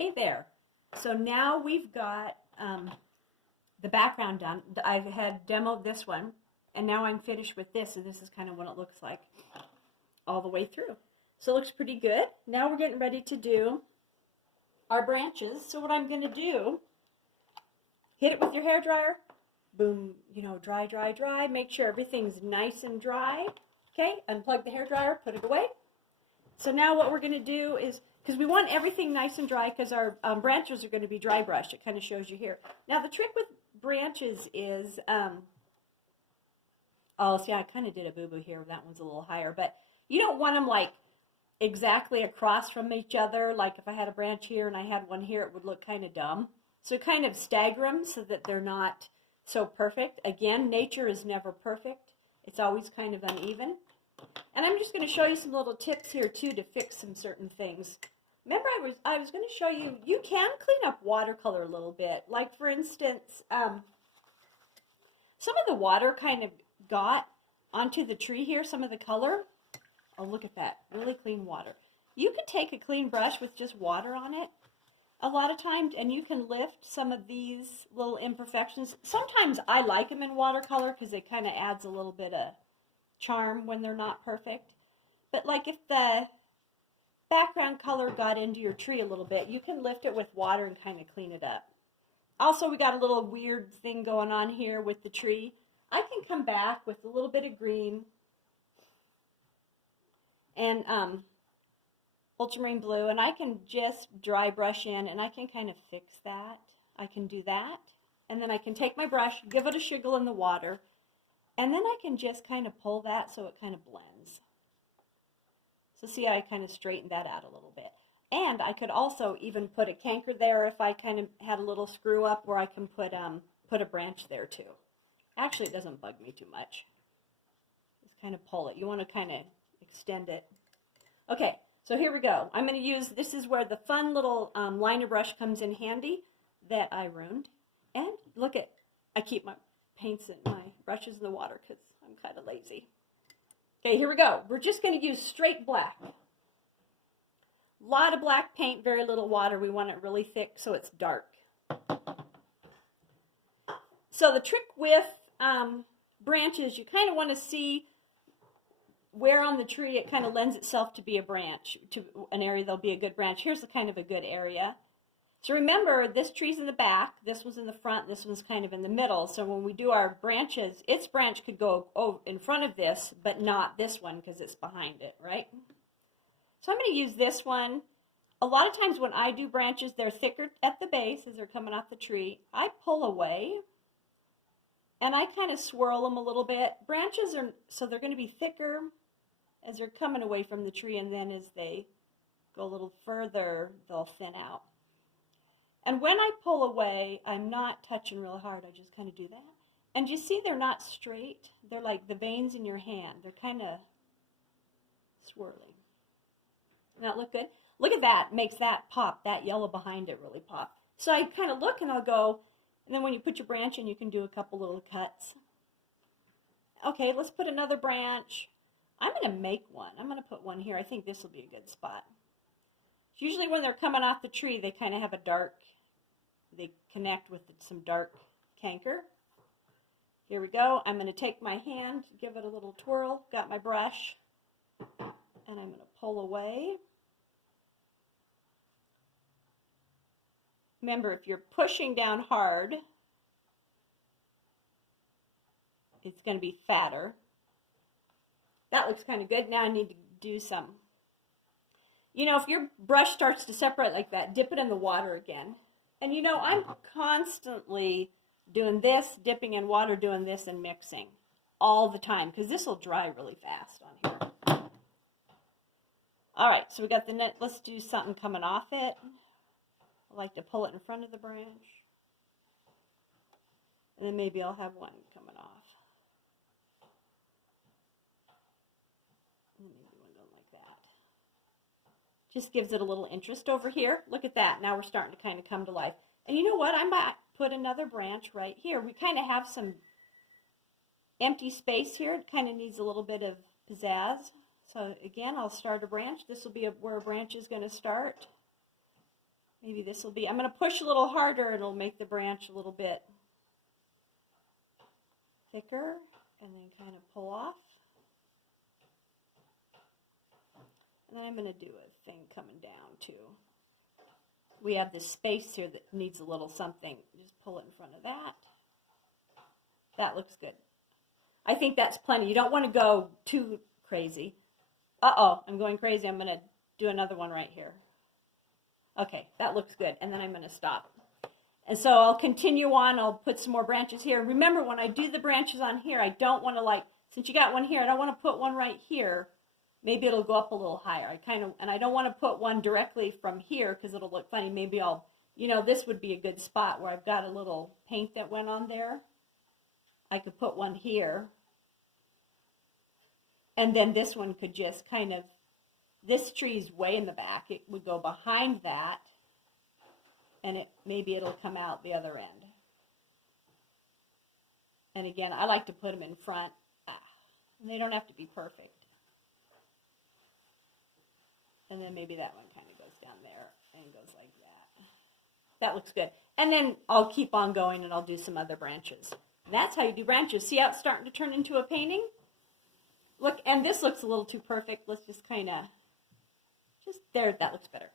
Hey there. So now we've got the background done. I've had demoed this one, and now I'm finished with this, and this is kind of what it looks like all the way through. So it looks pretty good. Now we're getting ready to do our branches. So what I'm going to do, hit it with your hairdryer. Boom, dry, dry, dry. Make sure everything's nice and dry. Okay, unplug the hairdryer, put it away. So now what we're going to do is, because we want everything nice and dry, because our branches are going to be dry brushed. It kind of shows you here. Now the trick with branches is, oh, see, I kind of did a boo-boo here. That one's a little higher, but you don't want them like exactly across from each other. Like if I had a branch here and I had one here, it would look kind of dumb. So kind of stagger them so that they're not so perfect. Again, nature is never perfect. It's always kind of uneven. And I'm just going to show you some little tips here too to fix some certain things. Remember, I was going to show you, you can clean up watercolor a little bit. Like for instance, some of the water kind of got onto the tree here, some of the color. Oh, look at that, really clean water. You can take a clean brush with just water on it a lot of times, and you can lift some of these little imperfections. Sometimes I like them in watercolor because it kind of adds a little bit of charm when they're not perfect. But like if the background color got into your tree a little bit, you can lift it with water and kind of clean it up. Also, we got a little weird thing going on here with the tree. I can come back with a little bit of green and ultramarine blue, and I can just dry brush in, and I can kind of fix that. I can do that, and then I can take my brush, give it a shiggle in the water, and then I can just kind of pull that so it kind of blends. So see how I kind of straightened that out a little bit. And I could also even put a canker there if I kind of had a little screw up, where I can put a branch there too. Actually, it doesn't bug me too much. Just kind of pull it. You want to kind of extend it. Okay, so here we go. I'm going to use, this is where the fun little liner brush comes in handy that I ruined. And look at, I keep my paints and my brushes in the water because I'm kind of lazy. Okay, here we go. We're just going to use straight black. A lot of black paint, very little water. We want it really thick so it's dark. So the trick with branches, you kind of want to see where on the tree it kind of lends itself to be a branch, to an area that'll be a good branch. Here's the kind of a good area. So remember, this tree's in the back, this one's in the front, this one's kind of in the middle. So when we do our branches, its branch could go in front of this, but not this one because it's behind it, right? So I'm going to use this one. A lot of times when I do branches, they're thicker at the base as they're coming off the tree. I pull away, and I kind of swirl them a little bit. Branches are, so they're going to be thicker as they're coming away from the tree, and then as they go a little further, they'll thin out. And when I pull away, I'm not touching real hard. I just kind of do that. And you see they're not straight. They're like the veins in your hand. They're kind of swirling. Doesn't that look good? Look at that. Makes that pop. That yellow behind it really pop. So I kind of look and I'll go, and then when you put your branch in, you can do a couple little cuts. Okay, let's put another branch. I'm going to make one. I'm going to put one here. I think this will be a good spot. Usually when they're coming off the tree, they kind of have a dark, they connect with some dark canker. Here we go. I'm going to take my hand, give it a little twirl, got my brush, and I'm going to pull away. Remember, if you're pushing down hard, it's going to be fatter. That looks kind of good. Now I need to do some. You know, if your brush starts to separate like that, dip it in the water again. And you know, I'm constantly doing this, dipping in water, doing this, and mixing all the time, because this will dry really fast on here. All right, so we got the net. Let's do something coming off it. I like to pull it in front of the branch. And then maybe I'll have one coming off. Just gives it a little interest over here. Look at that. Now we're starting to kind of come to life. And you know what? I might put another branch right here. We kind of have some empty space here. It kind of needs a little bit of pizzazz. So again, I'll start a branch. This will be where a branch is going to start. Maybe this will be, I'm going to push a little harder and it'll make the branch a little bit thicker, and then kind of pull off. And then I'm going to do a thing coming down too. We have this space here that needs a little something. Just pull it in front of that. That looks good. I think that's plenty. You don't want to go too crazy. Uh-oh, I'm going crazy. I'm going to do another one right here. Okay, that looks good. And then I'm going to stop. And so I'll continue on. I'll put some more branches here. Remember, when I do the branches on here, I don't want to, like, since you got one here, I don't want to put one right here. Maybe it'll go up a little higher. And I don't want to put one directly from here because it'll look funny. Maybe I'll, this would be a good spot where I've got a little paint that went on there. I could put one here. And then this one could just kind of, this tree's way in the back. It would go behind that. And maybe it'll come out the other end. And again, I like to put them in front. And they don't have to be perfect. And then maybe that one kind of goes down there and goes like that. That looks good. And then I'll keep on going and I'll do some other branches. And that's how you do branches. See how it's starting to turn into a painting? Look, and this looks a little too perfect. Let's just kind of, there, that looks better.